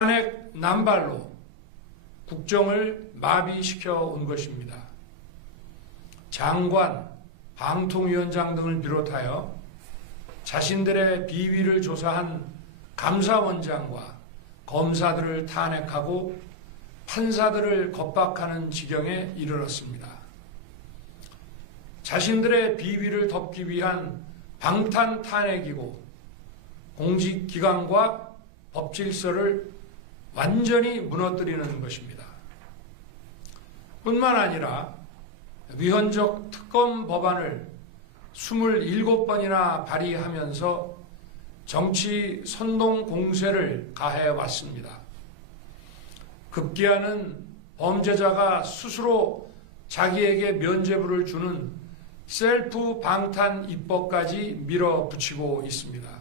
탄핵 남발로 국정을 마비시켜 온 것입니다. 장관, 방통위원장 등을 비롯하여 자신들의 비위를 조사한 감사원장과 검사들을 탄핵하고 판사들을 겁박하는 지경에 이르렀습니다. 자신들의 비위를 덮기 위한 방탄 탄핵이고 공직기관과 법질서를 완전히 무너뜨리는 것입니다. 뿐만 아니라 위헌적 특검 법안을 27번이나 발의하면서 정치 선동 공세를 가해왔습니다. 급기야는 범죄자가 스스로 자기에게 면죄부를 주는 셀프 방탄 입법까지 밀어붙이고 있습니다.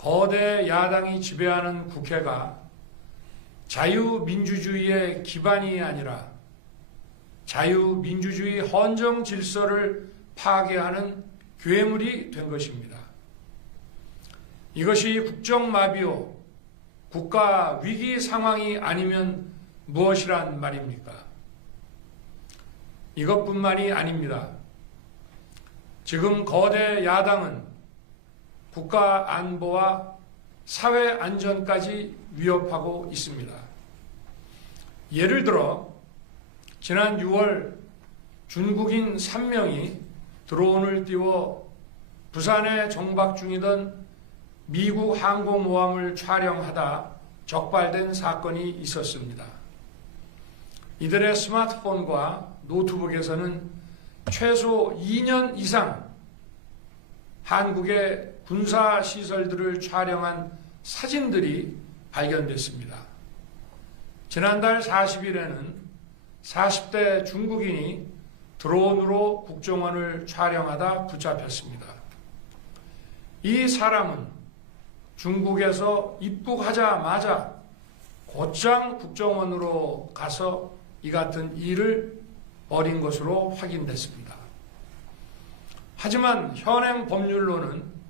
거대 야당이 지배하는 국회가 자유민주주의의 기반이 아니라 자유민주주의 헌정 질서를 파괴하는 괴물이 된 것입니다. 이것이 국정마비요, 국가 위기 상황이 아니면 무엇이란 말입니까? 이것뿐만이 아닙니다. 지금 거대 야당은 국가 안보와 사회 안전까지 위협하고 있습니다. 예를 들어 지난 6월 중국인 3명이 드론을 띄워 부산에 정박 중이던 미국 항공모함을 촬영하다 적발된 사건이 있었습니다. 이들의 스마트폰과 노트북에서는 최소 2년 이상 한국의 군사시설들을 촬영한 사진들이 발견됐습니다. 지난달 40일에는 40대 중국인이 드론으로 국정원을 촬영하다 붙잡혔습니다. 이 사람은 중국에서 입국하자마자 곧장 국정원으로 가서 이 같은 일을 벌인 것으로 확인됐습니다. 하지만 현행 법률로는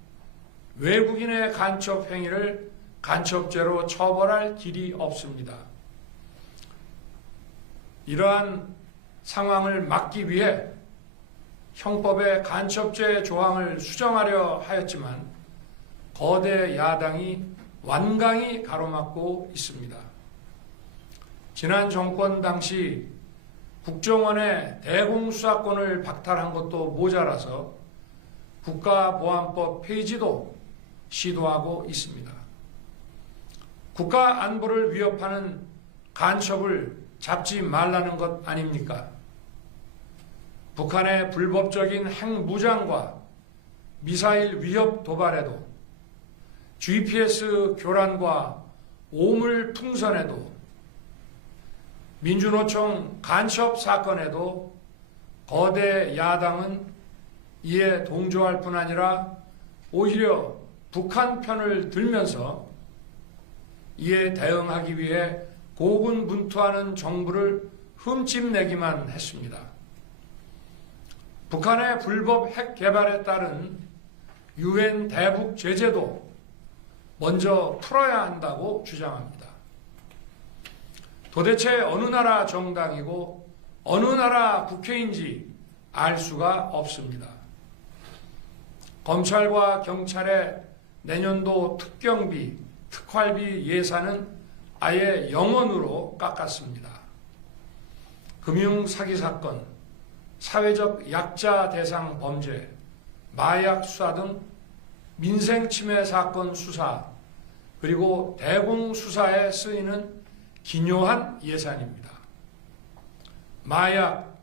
외국인의 간첩 행위를 간첩죄로 처벌할 길이 없습니다. 이러한 상황을 막기 위해 형법의 간첩죄 조항을 수정하려 하였지만 거대 야당이 완강히 가로막고 있습니다. 지난 정권 당시 국정원의 대공수사권을 박탈한 것도 모자라서 국가보안법 폐지도 시도하고 있습니다. 국가 안보를 위협하는 간첩을 잡지 말라는 것 아닙니까? 북한의 불법적인 핵무장과 미사일 위협 도발에도 GPS 교란과 오물 풍선에도 민주노총 간첩 사건에도 거대 야당은 이에 동조할 뿐 아니라 오히려 북한 편을 들면서 이에 대응하기 위해 고군분투하는 정부를 흠집내기만 했습니다. 북한의 불법 핵 개발에 따른 유엔 대북 제재도 먼저 풀어야 한다고 주장합니다. 도대체 어느 나라 정당이고 어느 나라 국회인지 알 수가 없습니다. 검찰과 경찰의 내년도 특경비, 특활비 예산은 아예 0원으로 깎았습니다. 금융사기 사건, 사회적 약자 대상 범죄, 마약 수사 등 민생침해 사건 수사, 그리고 대공수사에 쓰이는 기묘한 예산입니다. 마약,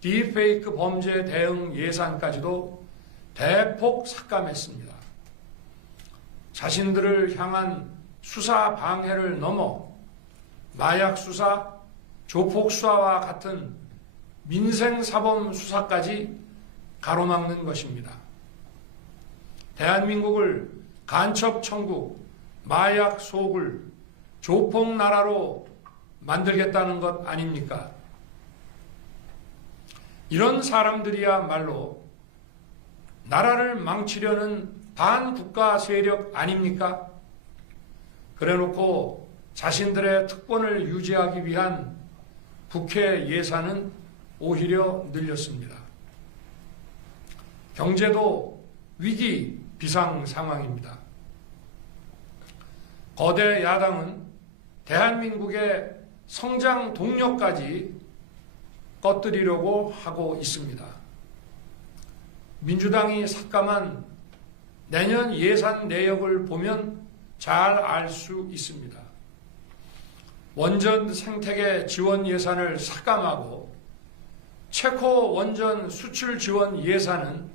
딥페이크 범죄 대응 예산까지도 대폭 삭감했습니다. 자신들을 향한 수사 방해를 넘어 마약 수사, 조폭 수사와 같은 민생사범 수사까지 가로막는 것입니다. 대한민국을 간첩 천국, 마약 소굴, 조폭 나라로 만들겠다는 것 아닙니까? 이런 사람들이야말로 나라를 망치려는 반국가 세력 아닙니까? 그래놓고 자신들의 특권을 유지하기 위한 국회 예산은 오히려 늘렸습니다. 경제도 위기 비상 상황입니다. 거대 야당은 대한민국의 성장 동력까지 꺼뜨리려고 하고 있습니다. 민주당이 삭감한 내년 예산 내역을 보면 잘 알 수 있습니다. 원전 생태계 지원 예산을 삭감하고 체코 원전 수출 지원 예산은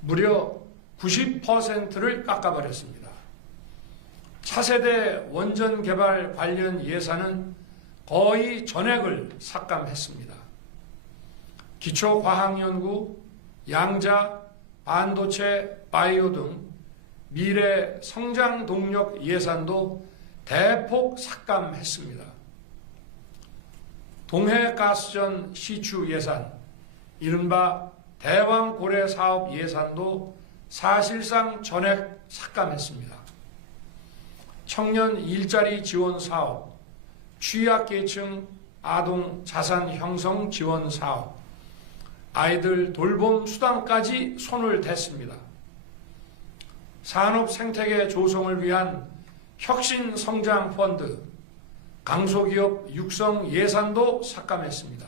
무려 90%를 깎아버렸습니다. 차세대 원전 개발 관련 예산은 거의 전액을 삭감했습니다. 기초과학연구, 양자, 반도체, 바이오 등 미래 성장 동력 예산도 대폭 삭감했습니다. 동해가스전 시추 예산, 이른바 대왕고래 사업 예산도 사실상 전액 삭감했습니다. 청년 일자리 지원 사업, 취약계층 아동 자산 형성 지원 사업, 아이들 돌봄 수당까지 손을 댔습니다. 산업 생태계 조성을 위한 혁신 성장 펀드, 강소기업 육성 예산도 삭감했습니다.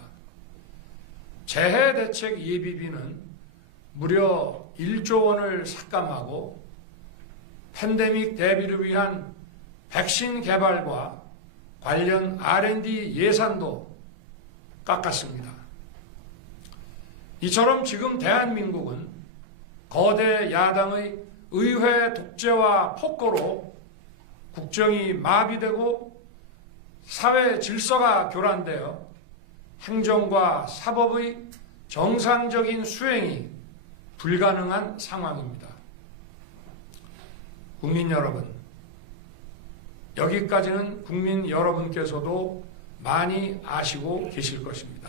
재해대책 예비비는 무려 1조 원을 삭감하고 팬데믹 대비를 위한 백신 개발과 관련 R&D 예산도 깎았습니다. 이처럼 지금 대한민국은 거대 야당의 의회 독재와 폭거로 국정이 마비되고 사회 질서가 교란되어 행정과 사법의 정상적인 수행이 불가능한 상황입니다. 국민 여러분, 여기까지는 국민 여러분께서도 많이 아시고 계실 것입니다.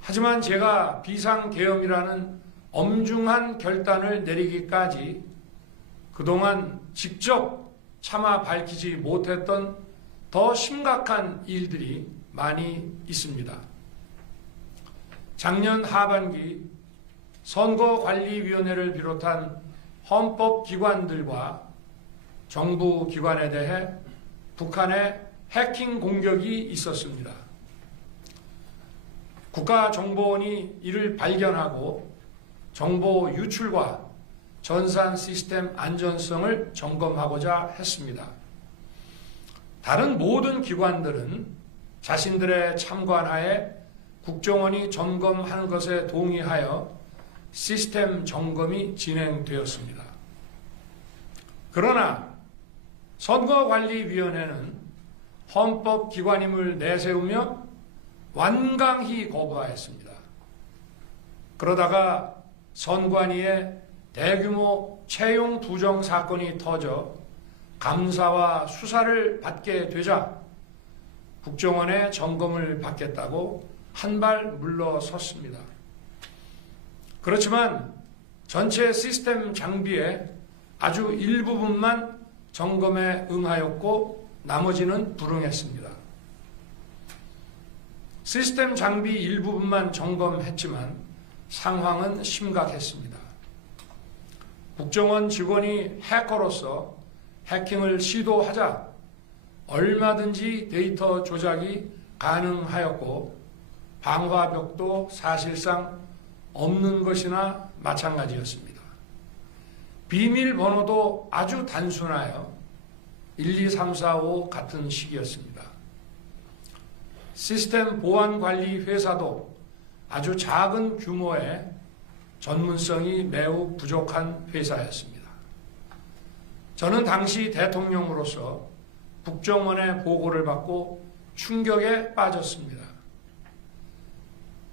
하지만 제가 비상계엄이라는 엄중한 결단을 내리기까지 그동안 직접 차마 밝히지 못했던 더 심각한 일들이 많이 있습니다. 작년 하반기 선거관리위원회를 비롯한 헌법기관들과 정부기관에 대해 북한의 해킹 공격이 있었습니다. 국가정보원이 이를 발견하고 정보 유출과 전산 시스템 안전성을 점검하고자 했습니다. 다른 모든 기관들은 자신들의 참관하에 국정원이 점검하는 것에 동의하여 시스템 점검이 진행되었습니다. 그러나 선거관리위원회는 헌법기관임을 내세우며 완강히 거부하였습니다. 그러다가 선관위에 대규모 채용 부정 사건이 터져 감사와 수사를 받게 되자 국정원의 점검을 받겠다고 한 발 물러섰습니다. 그렇지만 전체 시스템 장비의 아주 일부분만 점검에 응하였고 나머지는 불응했습니다. 시스템 장비 일부분만 점검했지만 상황은 심각했습니다. 국정원 직원이 해커로서 해킹을 시도하자 얼마든지 데이터 조작이 가능하였고 방화벽도 사실상 없는 것이나 마찬가지였습니다. 비밀번호도 아주 단순하여 1, 2, 3, 4, 5 같은 식이었습니다. 시스템 보안관리 회사도 아주 작은 규모의 전문성이 매우 부족한 회사였습니다. 저는 당시 대통령으로서 국정원의 보고를 받고 충격에 빠졌습니다.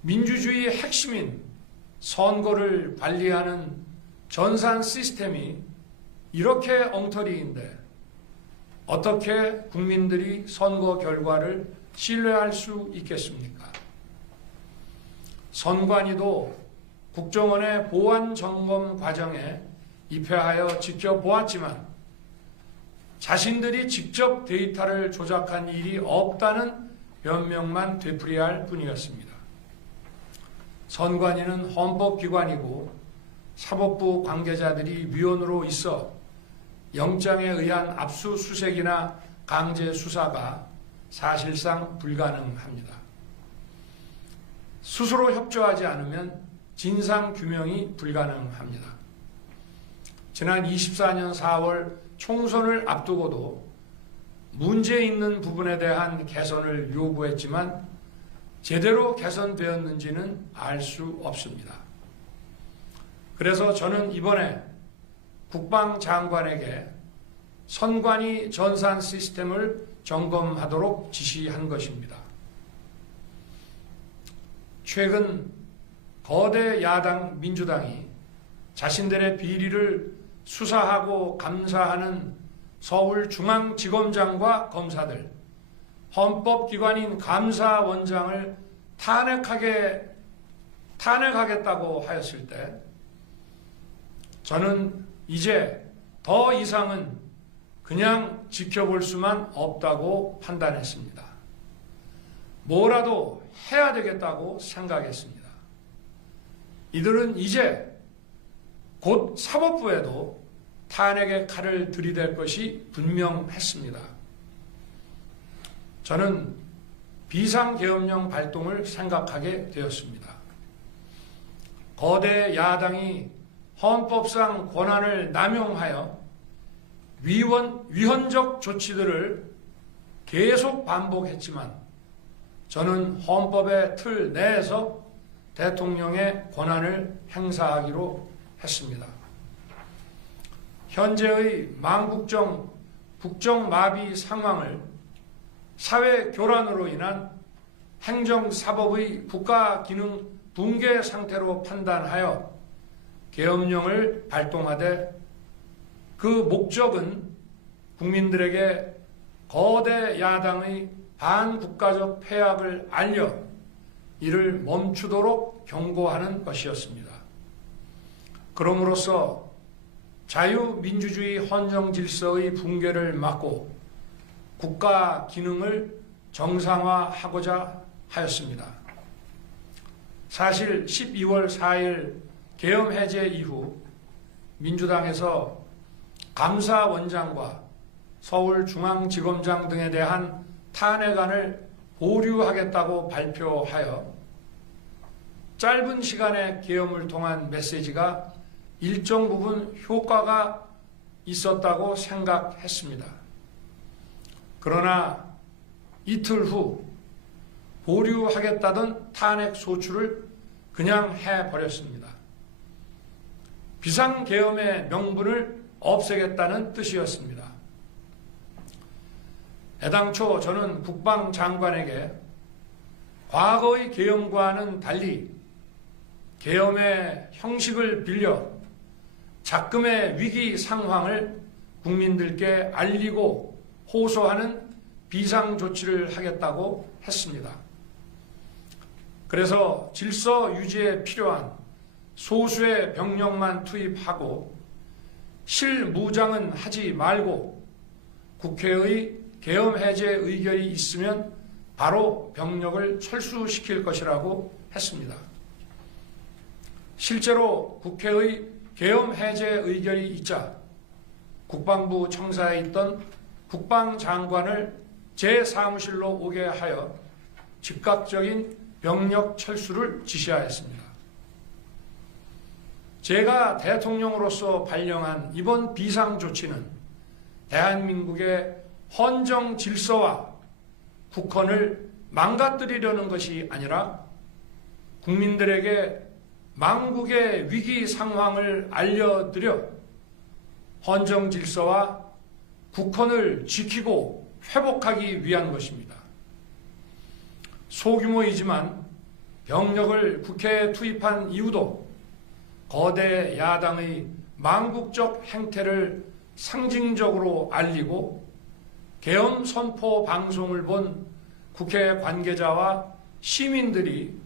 민주주의의 핵심인 선거를 관리하는 전산 시스템이 이렇게 엉터리인데 어떻게 국민들이 선거 결과를 신뢰할 수 있겠습니까? 선관위도 국정원의 보안 점검 과정에 입회하여 지켜보았지만 자신들이 직접 데이터를 조작한 일이 없다는 변명만 되풀이할 뿐이었습니다. 선관위는 헌법기관이고 사법부 관계자들이 위원으로 있어 영장에 의한 압수수색이나 강제 수사가 사실상 불가능합니다. 스스로 협조하지 않으면 진상규명이 불가능합니다. 지난 24년 4월 총선을 앞두고도 문제 있는 부분에 대한 개선을 요구했지만 제대로 개선되었는지는 알 수 없습니다. 그래서 저는 이번에 국방장관에게 선관위 전산 시스템을 점검하도록 지시한 것입니다. 최근 거대 야당 민주당이 자신들의 비리를 수사하고 감사하는 서울중앙지검장과 검사들, 헌법기관인 감사원장을 탄핵하겠다고 하였을 때 저는 이제 더 이상은 그냥 지켜볼 수만 없다고 판단했습니다. 뭐라도 해야 되겠다고 생각했습니다. 이들은 이제 곧 사법부에도 탄핵의 칼을 들이댈 것이 분명했습니다. 저는 비상계엄령 발동을 생각하게 되었습니다. 거대 야당이 헌법상 권한을 남용하여 위헌적 조치들을 계속 반복했지만 저는 헌법의 틀 내에서 대통령의 권한을 행사하기로 했습니다. 현재의 망국정 국정마비 상황을 사회교란으로 인한 행정사법의 국가기능 붕괴 상태로 판단하여 계엄령을 발동하되 그 목적은 국민들에게 거대 야당의 반국가적 패악을 알려 이를 멈추도록 경고하는 것이었습니다. 그럼으로써 자유민주주의 헌정질서의 붕괴를 막고 국가 기능을 정상화하고자 하였습니다. 사실 12월 4일 계엄 해제 이후 민주당에서 감사원장과 서울중앙지검장 등에 대한 탄핵안을 보류하겠다고 발표하여 짧은 시간의 계엄을 통한 메시지가 일정 부분 효과가 있었다고 생각했습니다. 그러나 이틀 후 보류하겠다던 탄핵 소추를 그냥 해버렸습니다. 비상계엄의 명분을 없애겠다는 뜻이었습니다. 애당초 저는 국방장관에게 과거의 계엄과는 달리 계엄의 형식을 빌려 작금의 위기 상황을 국민들께 알리고 호소하는 비상조치를 하겠다고 했습니다. 그래서 질서 유지에 필요한 소수의 병력만 투입하고 실무장은 하지 말고 국회의 계엄 해제 의결이 있으면 바로 병력을 철수시킬 것이라고 했습니다. 실제로 국회의 계엄 해제 의결이 있자 국방부 청사에 있던 국방장관을 제 사무실로 오게 하여 즉각적인 병력 철수를 지시하였습니다. 제가 대통령으로서 발령한 이번 비상조치는 대한민국의 헌정 질서와 국헌을 망가뜨리려는 것이 아니라 국민들에게 망국의 위기 상황을 알려드려 헌정 질서와 국헌을 지키고 회복하기 위한 것입니다. 소규모이지만 병력을 국회에 투입한 이유도 거대 야당의 망국적 행태를 상징적으로 알리고 계엄 선포 방송을 본 국회 관계자와 시민들이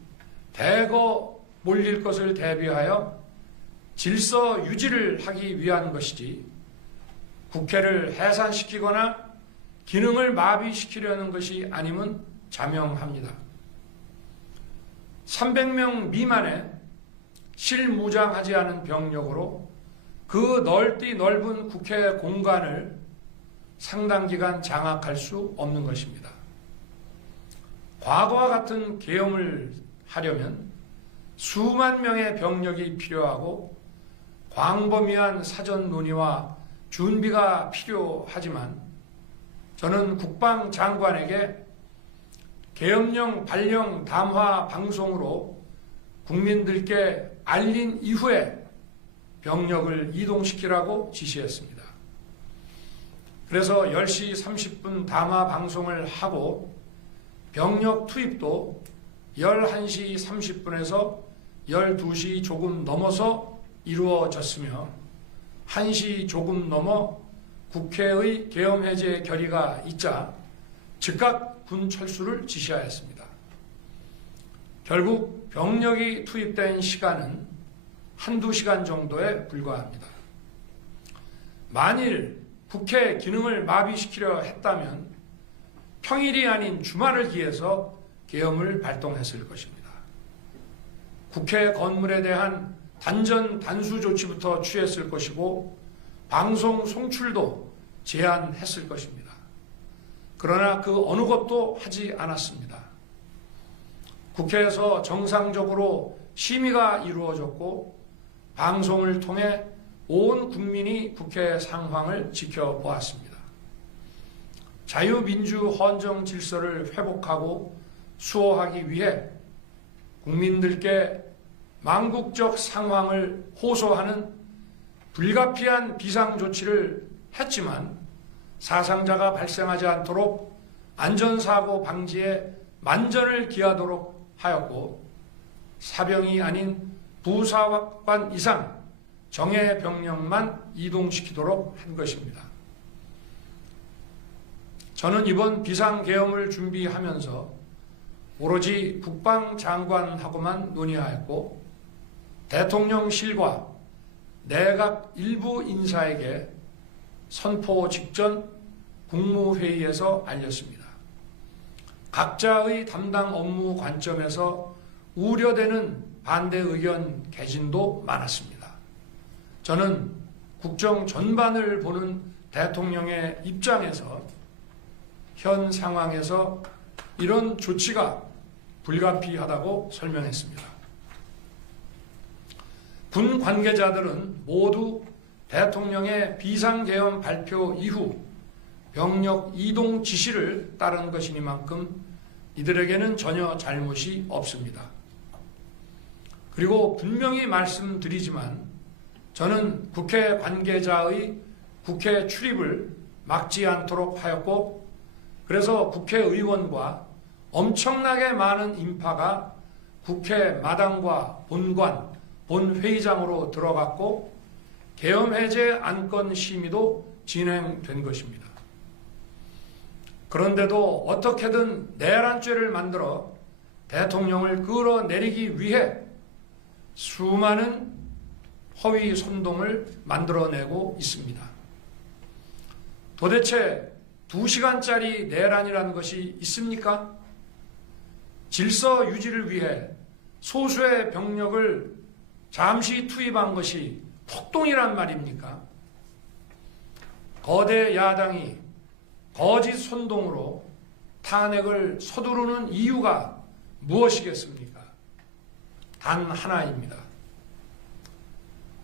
대거 몰릴 것을 대비하여 질서 유지를 하기 위한 것이지 국회를 해산시키거나 기능을 마비시키려는 것이 아님은 자명합니다. 300명 미만의 실무장하지 않은 병력으로 그 넓은 국회 공간을 상당 기간 장악할 수 없는 것입니다. 과거와 같은 계엄을 하려면 수만 명의 병력이 필요하고 광범위한 사전 논의와 준비가 필요하지만 저는 국방장관에게 계엄령 발령 담화 방송으로 국민들께 알린 이후에 병력을 이동시키라고 지시했습니다. 그래서 10시 30분 담화 방송을 하고 병력 투입도 11시 30분에서 12시 조금 넘어서 이루어졌으며 1시 조금 넘어 국회의 계엄 해제 결의가 있자 즉각 군 철수를 지시하였습니다. 결국 병력이 투입된 시간은 한두 시간 정도에 불과합니다. 만일 국회 기능을 마비시키려 했다면 평일이 아닌 주말을 기해서 계엄을 발동했을 것입니다. 국회 건물에 대한 단전 단수 조치부터 취했을 것이고 방송 송출도 제한했을 것입니다. 그러나 그 어느 것도 하지 않았습니다. 국회에서 정상적으로 심의가 이루어졌고 방송을 통해 온 국민이 국회 상황을 지켜보았습니다. 자유민주 헌정 질서를 회복하고 수호하기 위해 국민들께 망국적 상황을 호소하는 불가피한 비상조치를 했지만 사상자가 발생하지 않도록 안전사고 방지에 만전을 기하도록 하였고 사병이 아닌 부사관 이상 정예 병력만 이동시키도록 한 것입니다. 저는 이번 비상계엄을 준비하면서 오로지 국방장관하고만 논의하였고 대통령실과 내각 일부 인사에게 선포 직전 국무회의에서 알렸습니다. 각자의 담당 업무 관점에서 우려되는 반대 의견 개진도 많았습니다. 저는 국정 전반을 보는 대통령의 입장에서 현 상황에서 이런 조치가 불가피하다고 설명했습니다. 군 관계자들은 모두 대통령의 비상계엄 발표 이후 병력 이동 지시를 따른 것이니만큼 이들에게는 전혀 잘못이 없습니다. 그리고 분명히 말씀드리지만 저는 국회 관계자의 국회 출입을 막지 않도록 하였고 그래서 국회의원과 엄청나게 많은 인파가 국회 마당과 본관, 본회의장으로 들어갔고 계엄 해제 안건 심의도 진행된 것입니다. 그런데도 어떻게든 내란죄를 만들어 대통령을 끌어내리기 위해 수많은 허위 선동을 만들어내고 있습니다. 도대체 2시간짜리 내란이라는 것이 있습니까? 질서 유지를 위해 소수의 병력을 잠시 투입한 것이 폭동이란 말입니까? 거대 야당이 거짓 선동으로 탄핵을 서두르는 이유가 무엇이겠습니까? 단 하나입니다.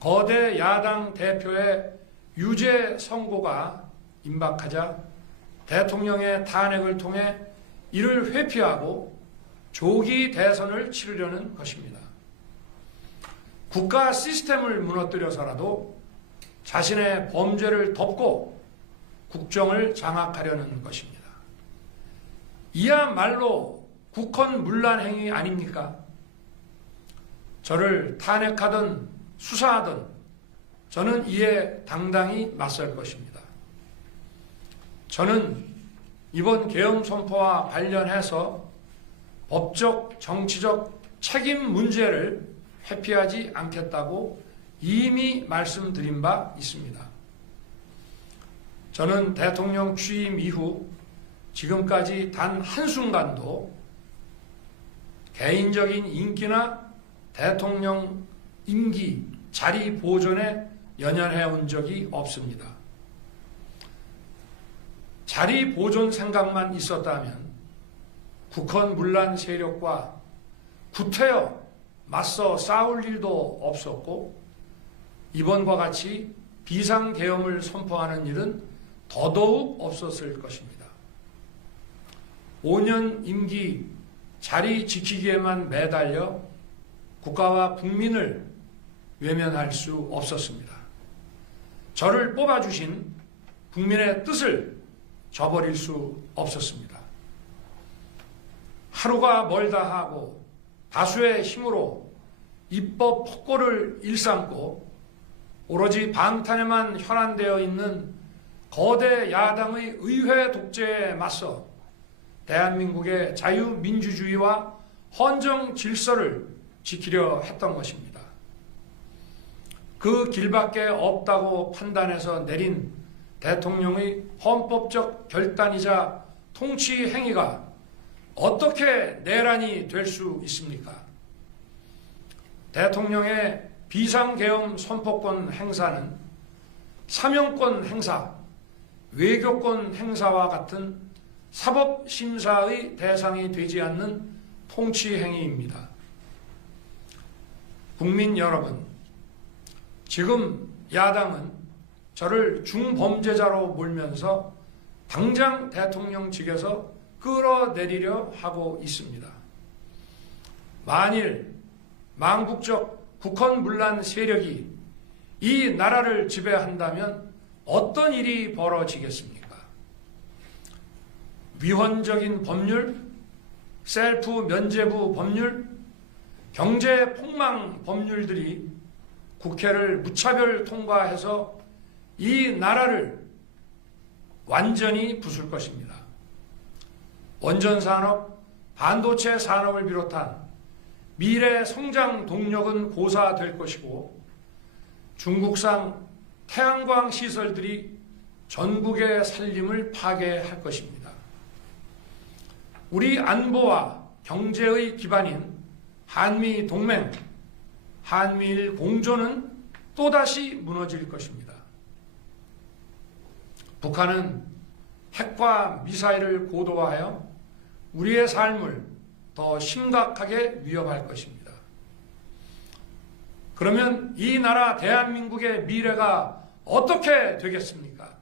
거대 야당 대표의 유죄 선고가 임박하자 대통령의 탄핵을 통해 이를 회피하고 조기 대선을 치르려는 것입니다. 국가 시스템을 무너뜨려서라도 자신의 범죄를 덮고 국정을 장악하려는 것입니다. 이야말로 국헌문란 행위 아닙니까? 저를 탄핵하든 수사하든 저는 이에 당당히 맞설 것입니다. 저는 이번 계엄 선포와 관련해서 법적, 정치적 책임 문제를 회피하지 않겠다고 이미 말씀드린 바 있습니다. 저는 대통령 취임 이후 지금까지 단 한순간도 개인적인 인기나 대통령 임기 자리 보존에 연연해온 적이 없습니다. 자리 보존 생각만 있었다면 국헌 문란 세력과 구태여 맞서 싸울 일도 없었고 이번과 같이 비상계엄을 선포하는 일은 더더욱 없었을 것입니다. 5년 임기 자리 지키기에만 매달려 국가와 국민을 외면할 수 없었습니다. 저를 뽑아주신 국민의 뜻을 저버릴 수 없었습니다. 하루가 멀다 하고 다수의 힘으로 입법 폭고를 일삼고 오로지 방탄에만 혈안되어 있는 거대 야당의 의회 독재에 맞서 대한민국의 자유민주주의와 헌정 질서를 지키려 했던 것입니다. 그 길밖에 없다고 판단해서 내린 대통령의 헌법적 결단이자 통치 행위가 어떻게 내란이 될 수 있습니까? 대통령의 비상계엄 선포권 행사는 사명권 행사, 외교권 행사와 같은 사법심사의 대상이 되지 않는 통치 행위입니다. 국민 여러분, 지금 야당은 저를 중범죄자로 몰면서 당장 대통령직에서 끌어내리려 하고 있습니다. 만일 망국적 국헌문란 세력이 이 나라를 지배한다면 어떤 일이 벌어지겠습니까? 위헌적인 법률, 셀프 면죄부 법률, 경제 폭망 법률들이 국회를 무차별 통과해서 이 나라를 완전히 부술 것입니다. 원전산업, 반도체 산업을 비롯한 미래 성장 동력은 고사될 것이고 중국산 태양광 시설들이 전국의 살림을 파괴할 것입니다. 우리 안보와 경제의 기반인 한미 동맹, 한미일 공조는 또다시 무너질 것입니다. 북한은 핵과 미사일을 고도화하여 우리의 삶을 더 심각하게 위협할 것입니다. 그러면 이 나라 대한민국의 미래가 어떻게 되겠습니까?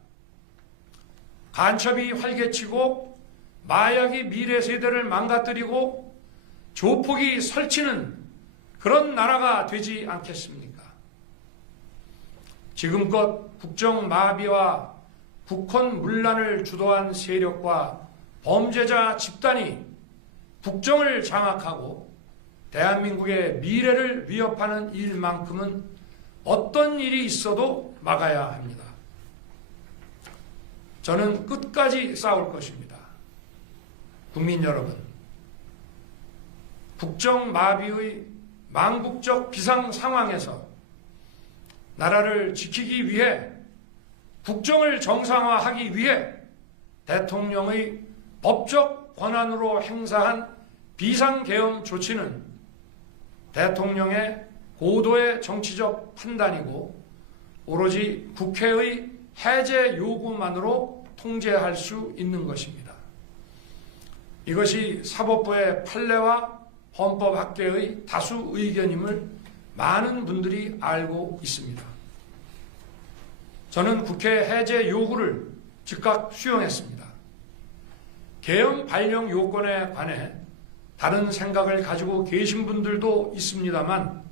간첩이 활개치고 마약이 미래 세대를 망가뜨리고 조폭이 설치는 그런 나라가 되지 않겠습니까? 지금껏 국정마비와 국헌문란을 주도한 세력과 범죄자 집단이 국정을 장악하고 대한민국의 미래를 위협하는 일만큼은 어떤 일이 있어도 막아야 합니다. 저는 끝까지 싸울 것입니다. 국민 여러분, 국정마비의 망국적 비상 상황에서 나라를 지키기 위해 국정을 정상화하기 위해 대통령의 법적 권한으로 행사한 비상계엄 조치는 대통령의 고도의 정치적 판단이고 오로지 국회의 해제 요구만으로 통제할 수 있는 것입니다. 이것이 사법부의 판례와 헌법학계의 다수 의견임을 많은 분들이 알고 있습니다. 저는 국회 해제 요구를 즉각 수용했습니다. 계엄 발령 요건에 관해 다른 생각을 가지고 계신 분들도 있습니다만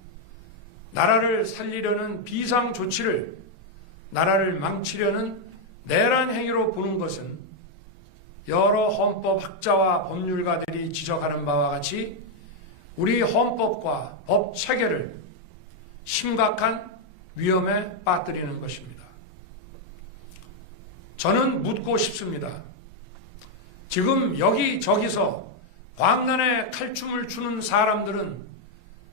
나라를 살리려는 비상 조치를 나라를 망치려는 내란 행위로 보는 것은 여러 헌법학자와 법률가들이 지적하는 바와 같이 우리 헌법과 법 체계를 심각한 위험에 빠뜨리는 것입니다. 저는 묻고 싶습니다. 지금 여기저기서 광란에 칼춤을 추는 사람들은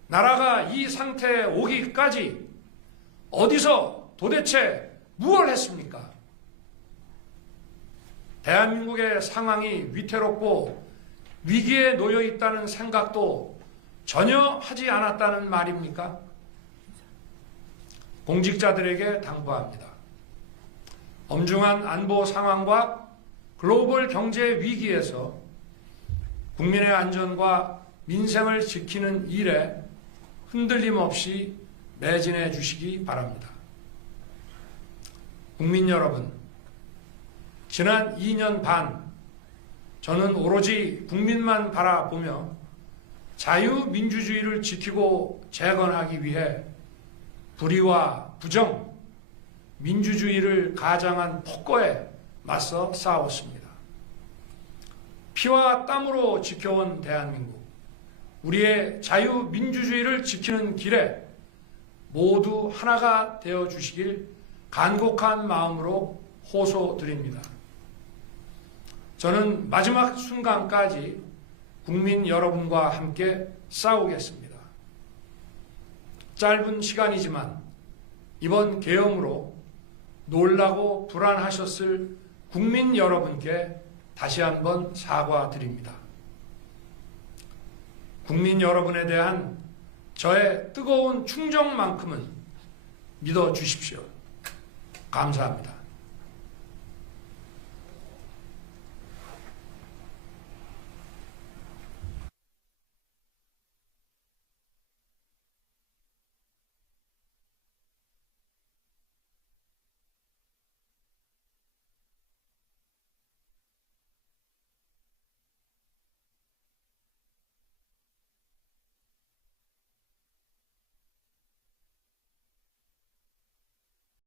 나라가 이 상태에 오기까지 어디서 도대체 무엇을 했습니까? 대한민국의 상황이 위태롭고 위기에 놓여 있다는 생각도 전혀 하지 않았다는 말입니까? 공직자들에게 당부합니다. 엄중한 안보 상황과 글로벌 경제 위기에서 국민의 안전과 민생을 지키는 일에 흔들림 없이 매진해 주시기 바랍니다. 국민 여러분, 지난 2년 반 저는 오로지 국민만 바라보며 자유민주주의를 지키고 재건하기 위해 불의와 부정, 민주주의를 가장한 폭거에 맞서 싸웠습니다. 피와 땀으로 지켜온 대한민국, 우리의 자유민주주의를 지키는 길에 모두 하나가 되어 주시길 간곡한 마음으로 호소드립니다. 저는 마지막 순간까지 국민 여러분과 함께 싸우겠습니다. 짧은 시간이지만 이번 계엄으로 놀라고 불안하셨을 국민 여러분께 다시 한번 사과드립니다. 국민 여러분에 대한 저의 뜨거운 충정만큼은 믿어주십시오. 감사합니다.